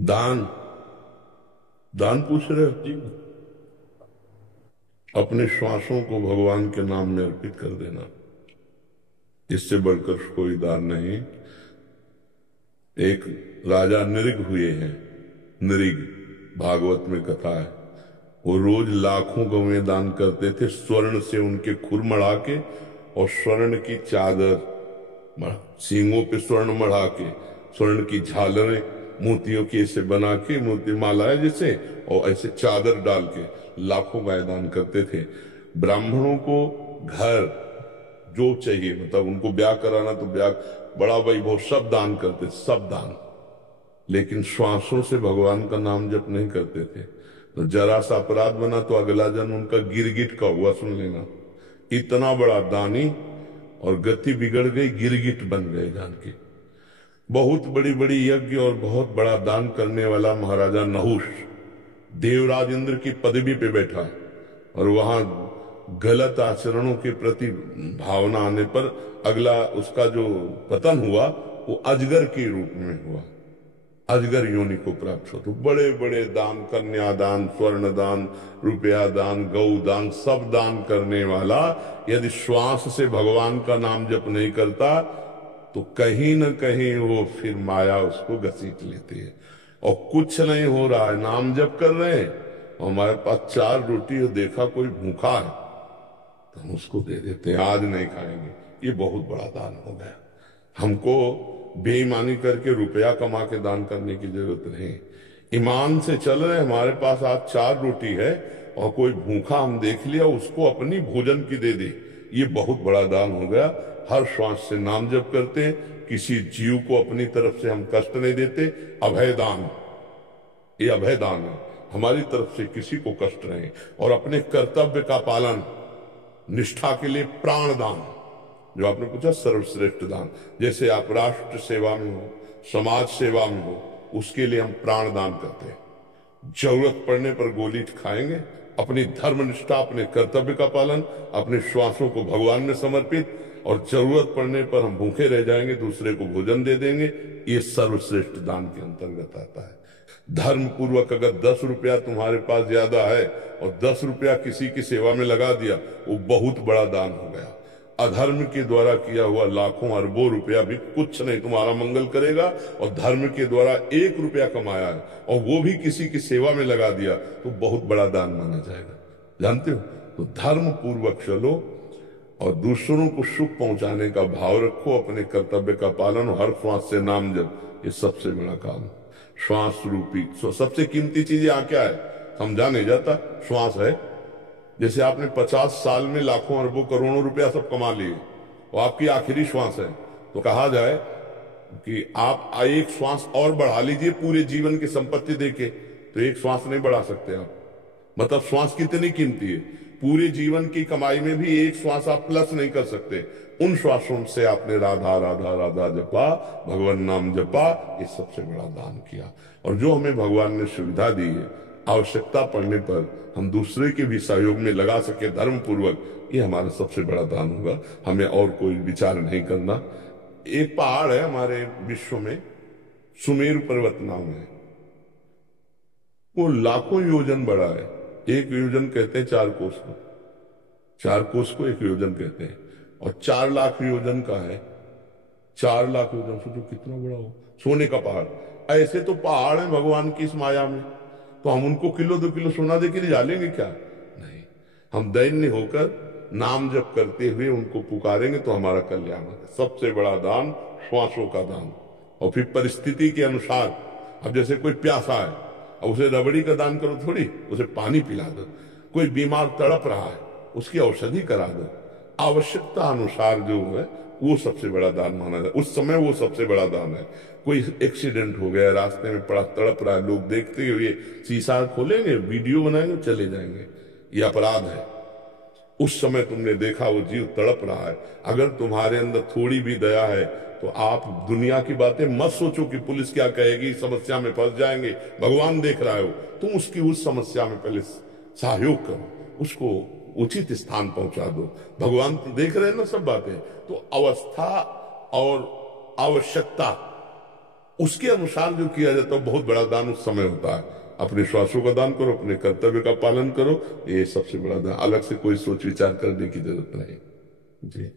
दान दान पूछ रहे हो जी। अपने श्वासों को भगवान के नाम में अर्पित कर देना, इससे बढ़कर कोई दान नहीं। एक राजा नृग हुए हैं, नृग, भागवत में कथा है। वो रोज लाखों गौएं दान करते थे, स्वर्ण से उनके खुर मढ़ा के और स्वर्ण की चादर, सींगों पे स्वर्ण मढ़ा के, स्वर्ण की झालरें मोतियों की ऐसे बना के, मोती माला है जैसे, और ऐसे चादर डाल के लाखों गाय दान करते थे। ब्राह्मणों को घर जो चाहिए, मतलब उनको ब्याह कराना तो ब्याह, बड़ा वैभव, सब दान करते, सब दान। लेकिन श्वासों से भगवान का नाम जप नहीं करते थे। तो जरा सा अपराध बना तो अगला जन्म उनका गिरगिट का हुआ, सुन लेना। इतना बड़ा दानी और गति बिगड़ गई, गिरगिट बन गए जान के। बहुत बड़ी बड़ी यज्ञ और बहुत बड़ा दान करने वाला महाराजा नहुष देवराज इंद्र की पदवी पे बैठा, और वहां गलत आचरणों के प्रति भावना आने पर अगला उसका जो पतन हुआ वो अजगर के रूप में हुआ, अजगर योनि को प्राप्त हो। तो बड़े बड़े दान, कन्यादान, स्वर्ण दान, रुपया दान, गौ दान, सब दान करने वाला यदि श्वास से भगवान का नाम जप नहीं करता तो कहीं न कहीं वो फिर माया उसको घसीट लेती है। और कुछ नहीं हो रहा है, नाम जप कर रहे हैं, हमारे पास 4 रोटी और देखा कोई भूखा है तो हम उसको दे देते हैं, आज नहीं खाएंगे। ये बहुत बड़ा दान हो गया। हमको बेईमानी करके रुपया कमा के दान करने की जरूरत नहीं। ईमान से चल रहे, हमारे पास आज 4 रोटी है और कोई भूखा हम देख लिया, उसको अपनी भोजन की दे दी, ये बहुत बड़ा दान हो गया। हर श्वास से नाम जप करते हैं, किसी जीव को अपनी तरफ से हम कष्ट नहीं देते। अभय दान, ये अभय दान है, हमारी तरफ से किसी को कष्ट नहीं। और अपने कर्तव्य का पालन, निष्ठा के लिए प्राण दान, जो आपने पूछा सर्वश्रेष्ठ दान, जैसे आप राष्ट्र सेवा में हो, समाज सेवा में हो, उसके लिए हम प्राण दान करते हैं। जरूरत पड़ने पर गोली खाएंगे, अपनी धर्म निष्ठा, अपने कर्तव्य का पालन, अपने श्वासों को भगवान में समर्पित, और जरूरत पड़ने पर हम भूखे रह जाएंगे, दूसरे को भोजन दे देंगे। ये सर्वश्रेष्ठ दान के अंतर्गत आता है। धर्म पूर्वक अगर 10 रुपया तुम्हारे पास ज्यादा है और 10 रुपया किसी की सेवा में लगा दिया, वो बहुत बड़ा दान हो गया। अधर्म के द्वारा किया हुआ लाखों अरबों रुपया भी कुछ नहीं तुम्हारा मंगल करेगा, और धर्म के द्वारा 1 रुपया कमाया है और वो भी किसी की सेवा में लगा दिया तो बहुत बड़ा दान माना जाएगा। जानते हो? तो धर्म पूर्वक चलो और दूसरों को सुख पहुंचाने का भाव रखो, अपने कर्तव्य का पालन, हर श्वास से नाम जप, ये सबसे बड़ा काम। श्वास रूपी सबसे कीमती चीज यहाँ क्या है समझा नहीं जाता, श्वास है। जैसे आपने 50 साल में लाखों अरबों करोड़ों रुपया सब कमा लिए और आपकी आखिरी श्वास है, तो कहा जाए कि आप एक श्वास और बढ़ा लीजिए पूरे जीवन की संपत्ति देके, तो एक श्वास नहीं बढ़ा सकते आप। मतलब श्वास कितनी कीमती है, पूरे जीवन की कमाई में भी एक श्वास आप प्लस नहीं कर सकते। उन श्वासों से आपने राधा राधा राधा जपा, भगवान नाम जपा, ये सबसे बड़ा दान किया। और जो हमें भगवान ने सुविधा दी है, आवश्यकता पड़ने पर हम दूसरे के भी सहयोग में लगा सके धर्म पूर्वक, ये हमारा सबसे बड़ा दान होगा। हमें और कोई विचार नहीं करना। एक पहाड़ है हमारे विश्व में, सुमेरु पर्वत नाम है, वो लाखों योजन बड़ा है। 1 योजन कहते हैं 4 कोस को, 4 कोस को 1 योजन कहते हैं, और 4 लाख योजन का है। 4 लाख योजन, सोचो कितना बड़ा हो, सोने का पहाड़। ऐसे तो पहाड़ है भगवान की इस माया में, तो हम उनको किलो 2 किलो सोना दे के जा लेंगे क्या? नहीं, हम दैन्य होकर नाम जप करते हुए उनको पुकारेंगे तो हमारा कल्याण होगा। सबसे बड़ा दान श्वासों का दान। और फिर परिस्थिति के अनुसार, अब जैसे कोई प्यासा है, अब उसे रबड़ी का दान करो थोड़ी, उसे पानी पिला दो। कोई बीमार तड़प रहा है, उसकी औषधि करा दो। आवश्यकता अनुसार जो है वो सबसे बड़ा दान माना जाए, उस समय वो सबसे बड़ा दान है। कोई एक्सीडेंट हो गया, रास्ते में पड़ा तड़प रहा है, लोग देखते हुए शीशा खोलेंगे, वीडियो बनाएंगे, चले जाएंगे, ये अपराध है। उस समय तुमने देखा वो जीव तड़प रहा है, अगर तुम्हारे अंदर थोड़ी भी दया है तो आप दुनिया की बातें मत सोचो कि पुलिस क्या कहेगी, समस्या में फंस जाएंगे। भगवान देख रहा हो, तुम उसकी उस समस्या में पहले सहयोग करो, उसको उचित स्थान पहुंचा दो। भगवान तो देख रहे हैं ना सब बातें। तो अवस्था और आवश्यकता उसके अनुसार जो किया जाता है बहुत बड़ा दान उस समय होता है। अपने श्वासों का दान करो, अपने कर्तव्य का पालन करो, ये सबसे बड़ा दान। अलग से कोई सोच विचार करने की जरूरत नहीं। जी।